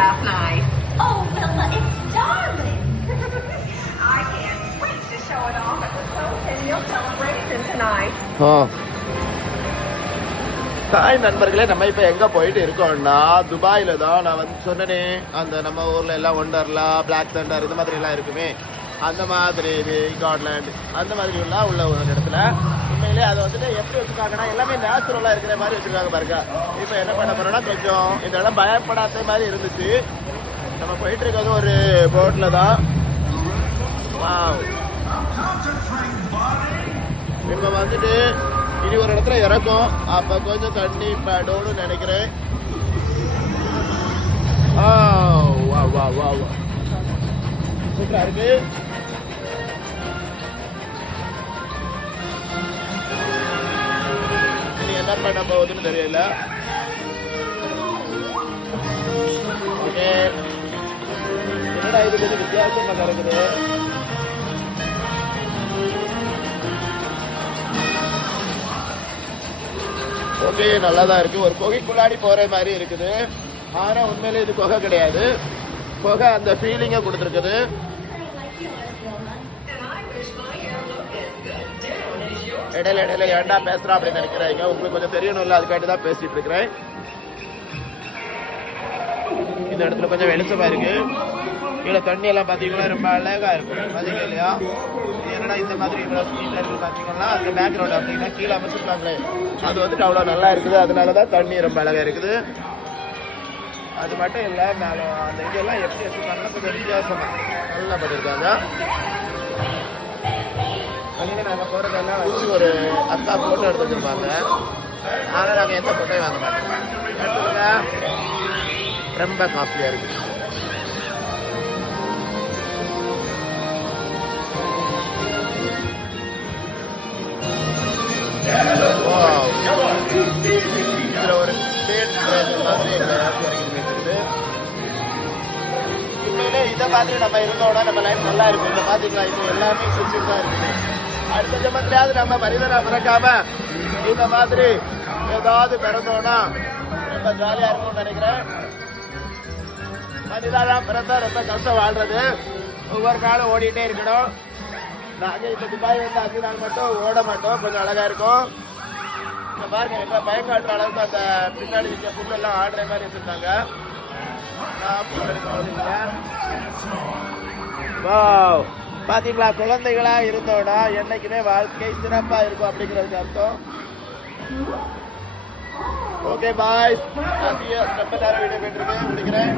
last night. Oh, Wilma, it's darling. I can't wait to show it off at the centennial celebration tonight. Hi நண்பர்களே, நம்ம இப்போ எங்கே போயிட்டு இருக்கோம்னா துபாயில் தான். நான் வந்து சொன்னேனே, அந்த நம்ம ஊரில் எல்லாம் ஒண்டர்லா, பிளாக் தண்டர் இந்த மாதிரி எல்லாம் இருக்குமே, அந்த மாதிரி காட்லேண்ட் அந்த மாதிரி உள்ள ஒரு இடத்துல உண்மையிலே அதை வந்துட்டு எப்படி வச்சுருக்காங்கன்னா எல்லாமே நேச்சுரலாக இருக்கிற மாதிரி வச்சுருக்காங்க பாருங்க. இப்போ என்ன பண்ண போறோம்னா, கொஞ்சம் இந்த இடம் பயப்படாத மாதிரி இருந்துச்சு. நம்ம போயிட்டு இருக்கிறது ஒரு போட்டில் தான். இப்போ வந்துட்டு இனி ஒரு இடத்துல இறக்கும், அப்ப கொஞ்சம் தண்ணி படோன்னு நினைக்கிறேன். சூப்பரா இருக்கு. இனி என்ன பண்ண போகுதுன்னு தெரியல. ஓகே, என்னடா இது கொஞ்சம் வித்தியாசமா இருக்குது. ஓகே, நல்லா தான் இருக்கு. ஒரு குகைக்குள்ளாடி போற மாதிரி இருக்குது. ஆனா உண்மையிலே இது குகை கிடையாது. குகை அந்த ஃபீலிங்கை கொடுத்துருக்குது. இடையில இடையில ஏண்டா பேசுறா அப்படின்னு நினைக்கிறாங்க. உங்களுக்கு கொஞ்சம் தெரியணும்ல, அதுக்காண்டி தான் பேசிட்டு இருக்கிறேன். இந்த இடத்துல கொஞ்சம் வெளிச்சமா இருக்கு. கீழே தண்ணி எல்லாம் பாத்தீங்கன்னா ரொம்ப அழகா இருக்கும். பாத்தீங்க இல்லையா? என்னடா இந்த மாதிரி பாத்தீங்கன்னா அந்த பேக்ரவுண்ட் அப்படின்னா கீழே அமைச்சிருக்காங்களே, அது வந்துட்டு அவ்வளவு நல்லா இருக்குது. அதனாலதான் தண்ணி ரொம்ப அழகா இருக்குது. அது மட்டும் இல்ல, மேலும் அந்த இங்கெல்லாம் எப்படி வச்சிருக்காங்கன்னா கொஞ்சம் வித்தியாசமா நல்லா பண்ணிருக்காங்க. நாங்க போறதெல்லாம் வச்சு ஒரு அக்கா போட்டோ எடுத்து வச்சிருப்பாங்க. ஆனா நாங்க எந்த போட்டோயும் வாங்க மாட்டோம். எடுத்துக்கோங்க, ரொம்ப காஸ்ட்லியா இருக்கு. இதுல ஒரு உண்மையிலே இதை மாதிரி நம்ம இருந்தோம்னா நம்ம லைஃப் நல்லா இருக்கும். இந்த பாத்தீங்களா, இது எல்லாமே சுற்றி தான் இருக்குது. அடுத்த ஜென்மத்திலேயாவது நம்ம மனிதனை பிறக்காம இந்த மாதிரி ஏதாவது பிறந்தோம்னா ரொம்ப ஜாலியா இருக்கும்னு நினைக்கிறேன். மனிதனா பிறந்தா ரொம்ப கஷ்டம் வாழ்றது. ஒவ்வொரு நாளும் ஓடிட்டே இருக்கணும். நாங்க இப்ப துபாய் வந்து 5 நாள் மட்டும் ஓட மாட்டோம், கொஞ்சம் அழகா இருக்கும். பாருங்க, எங்க பயங்காட்டுற அளவுக்கு அந்த பின்னாடி இருக்க புல் எல்லாம் ஆடுற மாதிரி வச்சிருந்தாங்க. பாத்தீங்களா, குழந்தைகளா இருந்தோம்னா என்னைக்குமே வாழ்க்கை சிறப்பா இருக்கும் அப்படிங்கிறதுக்கு அர்த்தம். ஓகே பாய், ரொம்ப நேரம் வீடியோ போயிட்டு இருக்கேன், முடிக்கிறேன்.